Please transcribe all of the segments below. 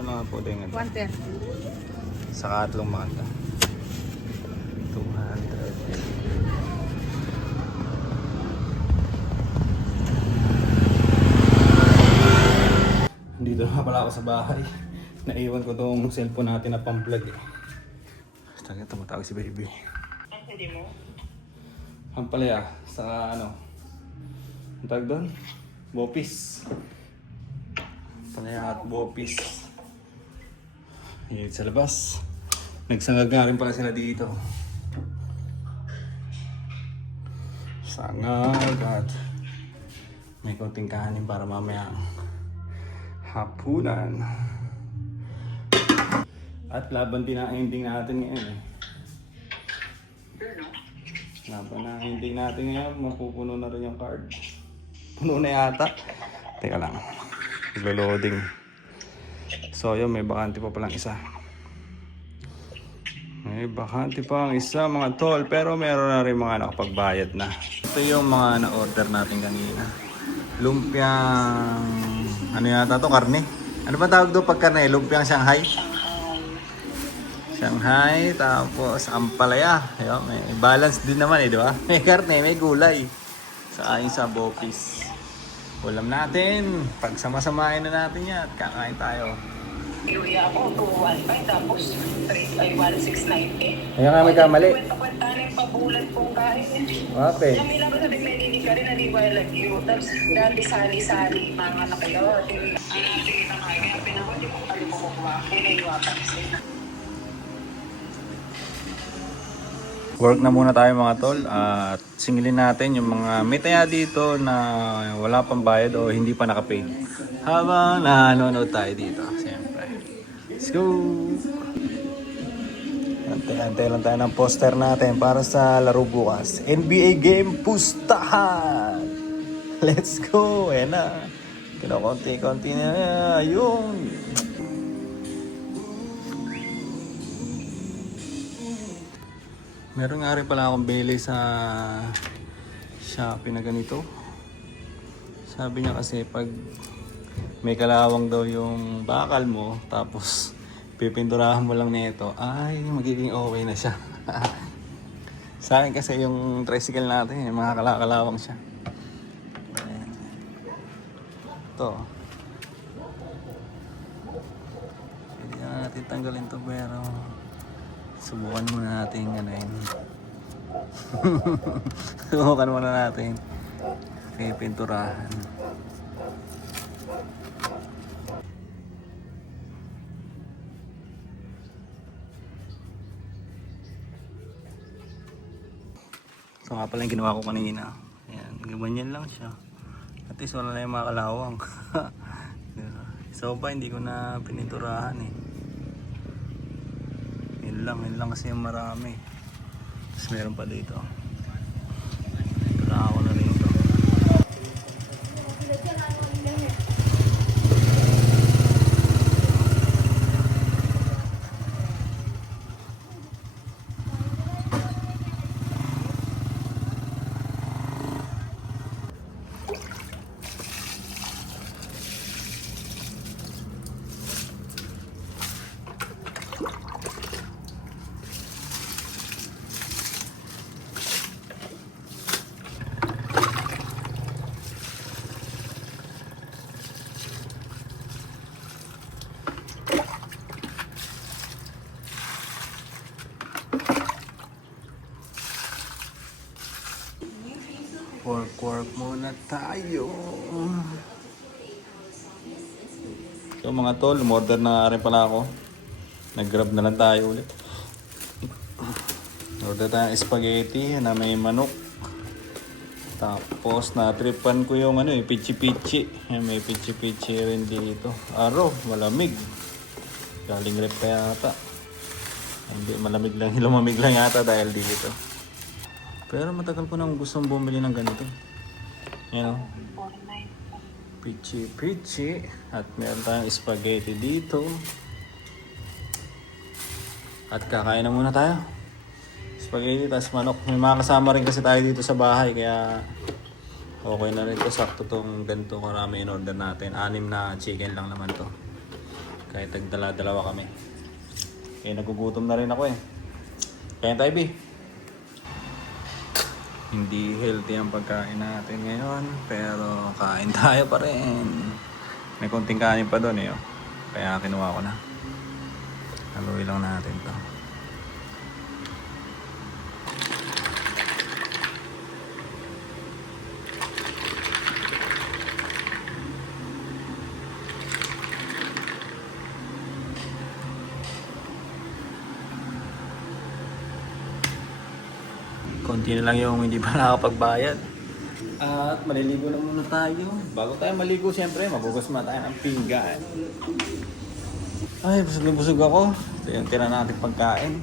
Magkano nga po din ito? 110. Sa katlong mata. 200. Dito na pala ako sa bahay. Naiwan ko tong cellphone natin na pang-vlog eh. Basta tumatawag si baby. Ang pwede mo? Ang palaya sa ano? Ang tawag doon? Bopis. Palaya at bopis. Yan sa labas. Nagsangag nga rin pala sila dito. Sangag at may konting kanin para mamaya hapunan. At laban din ang ending natin ngayon eh. Laban na ang ending natin ngayon, mapupuno na rin yung card. Puno na yata. Teka lang. Naglo-loading. So yun, may bakante pa palang isa. May bakante pa ang isa mga tol, pero meron na rin mga nakapagbayad na. Ito yung mga na-order natin kanina. Lumpiang... ano yata to? Karne? Ano ba tawag doon pag karne? Lumpiang Shanghai? Shanghai, tapos ampalaya. Ayun, may balance din naman eh, di ba? May karne, may gulay. Sa aking sa bopis. Ulam natin. Pagsama-samahin na natin yan at kakain tayo. Iuya ako, 215, tapos 1,690. Kaya nga may kamali. Kwenta-kwenta na yung pabulan kong kain. Okay. Kami lang sa nagmedinig ka rin, naniwala like you. Tapos dati sali-sali, mga na kayo. Sige na kaya, pinakot yung kung kali mo kukuha. Pinaiwapan sila. Work na muna tayo mga tol at singilin natin yung mga may taya dito na wala pang bayad o hindi pa nakapaid. Habang nanonood tayo dito, siyempre. Let's go! Antay lang tayo ng poster natin para sa laro bukas. NBA game pustahan! Let's go! Ayan na. Kino-konti-konti na. Ayun! Meron nga rin pala akong bili sa Shopee na ganito. Sabi niya kasi pag may kalawang daw yung bakal mo, tapos pipinturahan mo lang nito, ay magiging okay na siya. Sa akin kasi yung tricycle natin, mga kalakalawang siya. Ito. Pwede na natin tanggalin to pero subukan muna natin ganahin. Subukan muna natin pipinturahan. So nga pala yung ginawa ko kanina. Ayan, ganyan lang siya. At least wala na yung mga kalawang. So pa hindi ko na pininturahan eh. Yun lang kasi yung marami. Tapos meron pa dito. Pininturahan ko na rin ito. Work muna tayo. So mga tol, umorder na rin pala ako. Nag-grab na lang tayo ulit. Order tayo ng spaghetti na may manok. Tapos na-tripan ko yung ano, pichi-pichi. May pichi-pichi rin dito. Araw, malamig. Galing rep pa yata. Hindi, malamig lang. Lumamig lang yata dahil dito. Pero matagal ko nang gustong bumili ng ganito. Yan o. Pichi-pichi. At meron tayong spaghetti dito. At kakain na muna tayo. Spaghetti, tas manok. May mga kasama rin kasi tayo dito sa bahay. Kaya okay na rin to. Sakto tong ganito karami in order natin. 6 na chicken lang naman to. Kahit tagdala-dalawa kami. Eh, nagugutom na rin ako eh. Kaya tayo, B. Hindi healthy ang pagkain natin ngayon, pero kain tayo pa rin. May konting kanin pa doon eh. Oh. Kaya kinuha ko na. Haluin lang natin to. Konti na lang yung hindi pa nakakapagbayad. At maliligo na muna tayo. Bago tayo maligo, siyempre, mabugas muna tayo ng pinggan. Ay, busog na busog ako. Ito yung tira natin pagkain.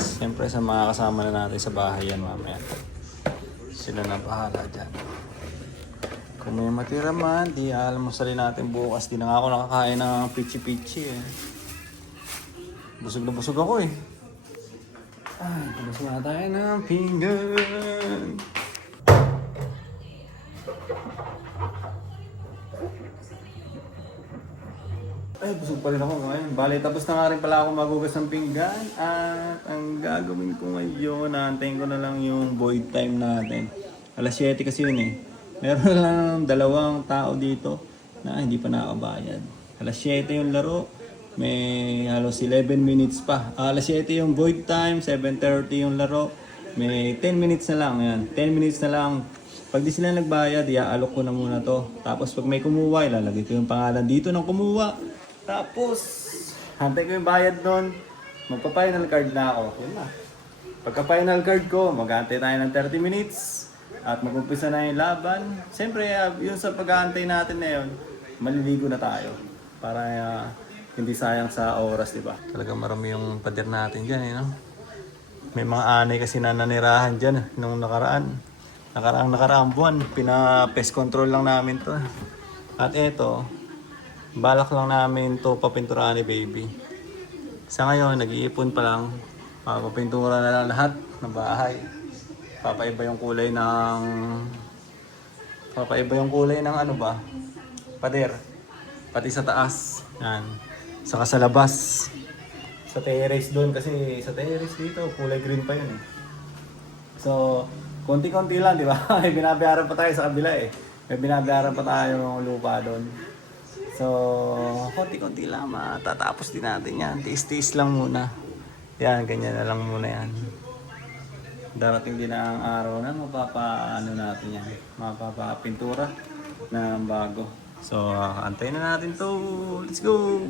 Siyempre, sa mga kasama na natin sa bahay yan mamaya. Sila na bahala dyan. Kung may matira man, di almusalin natin bukas. Di na nga ako nakakain ng pichi-pichi eh. Busog na busog ako eh. Ay, bukas na tayo ng pinggan. Ay, busog pa rin ako ngayon. Bale, tapos na nga rin pala ako magugas ng pinggan. At ang gagawin ko ngayon, naantayin ko na lang yung void time natin. Alas 7 kasi yun eh. Meron lang dalawang tao dito na hindi pa nakakabayad. Alas 7 yung laro. May halos 11 minutes pa. Alas 7 yung void time, 7:30 yung laro. May 10 minutes na lang. Ayan. 10 minutes na lang. Pag di sila nagbayad, iaalok ko na muna to. Tapos pag may kumuha, ilalagay ko yung pangalan dito ng kumuha. Tapos, hantay ko yung bayad nun. Magpa-final card na ako. Yun na. Pagka-final card ko, mag-aantay tayo ng 30 minutes. At mag-umpisa na yung laban. Siyempre, yun sa pag-aantay natin na yun, maliligo na tayo. Para hindi sayang sa oras, di ba? Talagang marami yung pader natin dyan, eh, no? May mga anay kasi na nanirahan dyan nung nakaraang buwan. Pina-pest control lang namin to. At eto, balak lang namin to papinturahan ni baby. Sa ngayon, nag-iipon pa lang. Papapintura na lang lahat ng bahay. Papaiba yung kulay ng ano ba? Pader. Pati sa taas. Yan. Saka sa labas. Sa terrace doon kasi sa terrace dito kulay green pa yun eh. So, konti-konti lang, di ba? May binabayaran pa tayo sa kabila eh. May binabayaran pa tayo lupa doon. So, konti-konti lang, matatapos din natin yan. Tiis-tiis lang muna. Yan, ganyan na lang muna yan. Darating din ang araw na natin yan. Mapapapintura na bago. So, antayin na natin to. Let's go!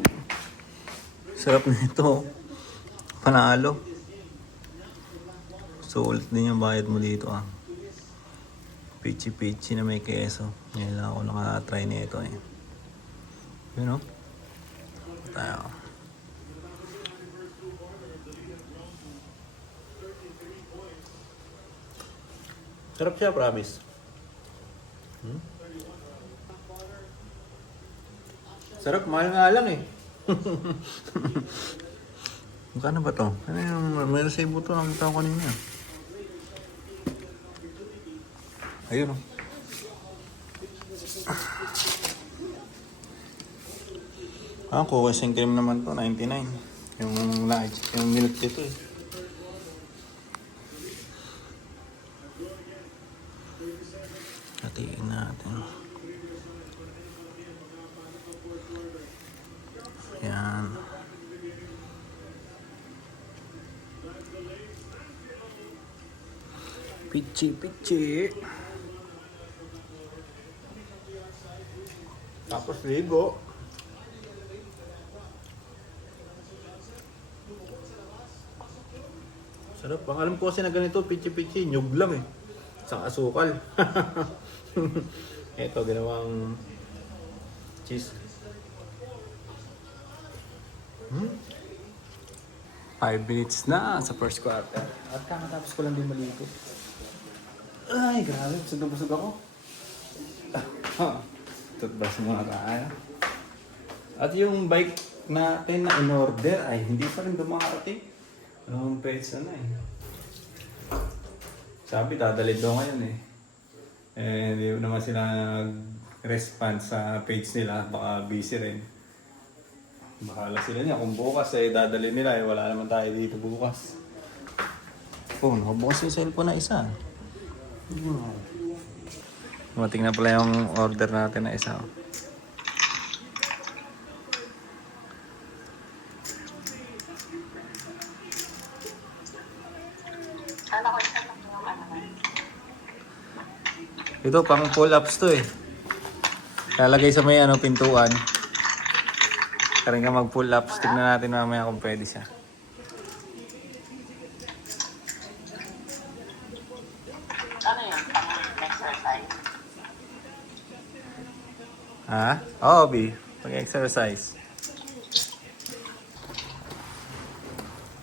Sarap nito. Panalo. So, ulit din yung bayad mo dito ah. Pichi-pichi na may keso. Ngayon lang ako nakatry nito eh. You know? Tayo. Sarap siya, promise. Sarap, mahal nga lang eh. Magkano ba to? Ano yung may resibo to? Ang tao kanina. Ayun o. Cookies and cream naman to, 99. Yung milk dito eh. Hatiin natin. Yan. Pichi-pichi. Tapos ligo. Sarap. Ang alam ko kasi na ganito, pichi-pichi, nyug lang eh. Isang asukal. Ito, ginawang cheese. 5 minutes na sa first quarter. At kakatapos ko lang din maligo. Ay, grabe. Busog ako. Toothbrush muna tayo. At yung bike natin na in-order ay hindi pa rin dumarating. Petsa na eh. Sabi, dadalid daw ngayon eh. Hindi naman sila nag-respond sa page nila. Baka busy rin. Bahala sila niya. Kung bukas dadali nila wala naman tayo dito bukas. Oh, nakabukas yung cellphone na isa. Dumating na pala yung order natin na isa. Kala ko isa lang yung Ito pang pull-ups to eh. Lalagay sa may pintuan. Karing ka mag-pull-ups. Tignan natin mamaya kung pwede siya. Ano yun? Pang-exercise? Ha? Oo, B. Pag-exercise.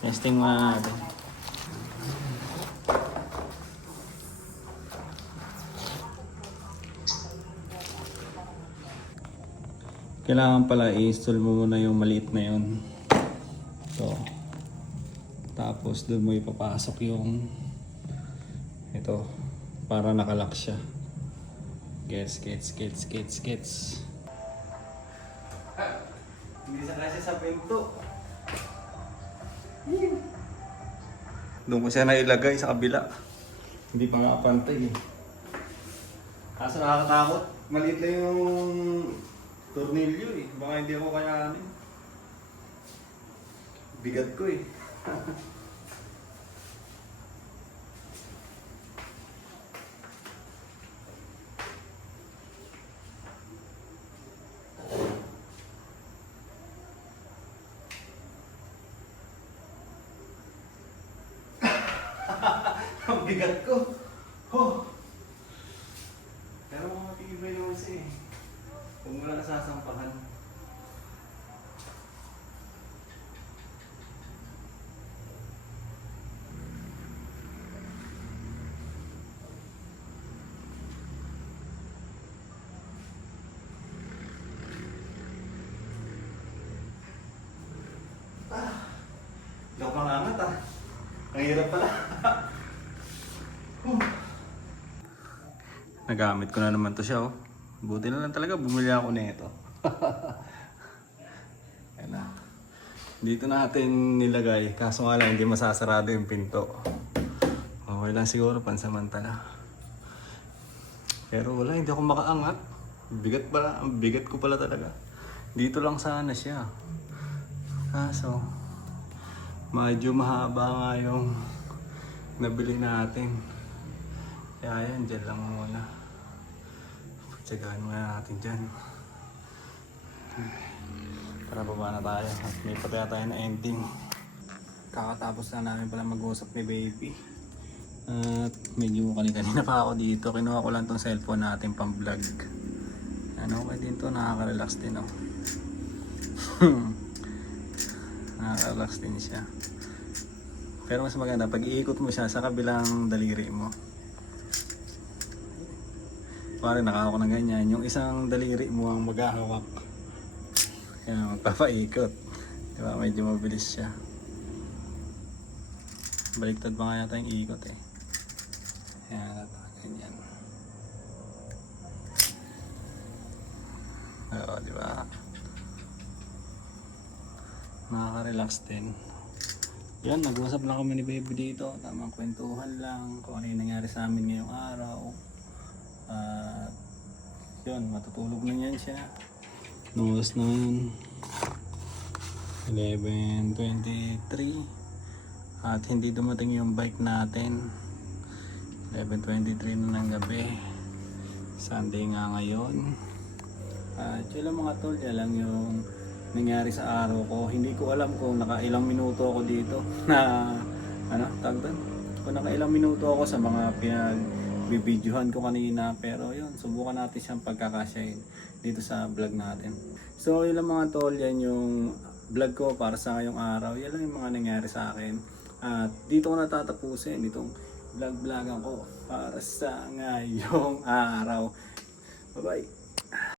Testing muna natin. Kailangan pala i-install mo muna yung maliit na yun. So, tapos doon mo ipapasok yung ito para nakalock siya. Gets. Hindi sa kasi sa pinto. Doon ko siya nailagay sa kabila. Hindi pa nga pantay eh. Kaso nakakatakot. Maliit lang yung tornilyo eh. Baka hindi ako kayanin. Bigat ko eh. Ang bigat ko. Oh. Pero matibay naman siya eh. Huwag mo lang nasasampahan. Hindi ako mangangat ah. Ang hirap pala. Nagamit ko na naman to siya oh. Buti na lang talaga bumili ako nito. Ayan na. Dito natin nilagay. Kaso nga lang hindi masasarado yung pinto. Okay lang siguro pansamantala. Pero wala, hindi ako makaangat. Bigat pala, ang bigat ko pala talaga. Dito lang sana siya. Kaso medyo mahaba nga yung nabili natin. Kaya yan, dyan lang muna. Tsagaan muna natin dyan. Para baba na tayo at may pataya tayo na ending. Kakatapos na namin pala mag-usap ni baby. At medyo kanina pa ako dito. Kinuha ko lang tong cellphone natin pang vlog. Ano okay din to, nakaka-relax din oh. Nakaka-relax din siya. Pero mas maganda pag iikot mo siya sa kabilang daliri mo. Parang nakahawak na ganyan. Yung isang daliri mo ang maghahawak. Kaya magpapaikot. Diba? Medyo mabilis siya. Baliktad pa nga yata yung ikot eh. Kaya ganyan. Oo, diba? Nakaka-relax din. Yan, nag-usap lang kami ni baby dito. Tamang kwentuhan lang. Kung ano yung nangyari sa amin ngayong araw. At yun, matutulog na yan siya. Nuwas na yun 11:23 at hindi dumating yung bike natin. 11:23 na ng gabi. Sunday nga ngayon. At yun lang mga tol, yan lang yung nangyari sa araw ko. Hindi ko alam kung nakailang minuto ako dito na tagdan. Kung nakailang minuto ako sa mga bibidyohan ko kanina, pero yun, subukan natin siyang pagkakasyahin dito sa vlog natin. So yun lang mga tol, yan yung vlog ko para sa ngayong araw. Yan lang yung mga nangyari sa akin. At dito ko natatapusin itong vlog-vlogan ko para sa ngayong araw. Bye bye.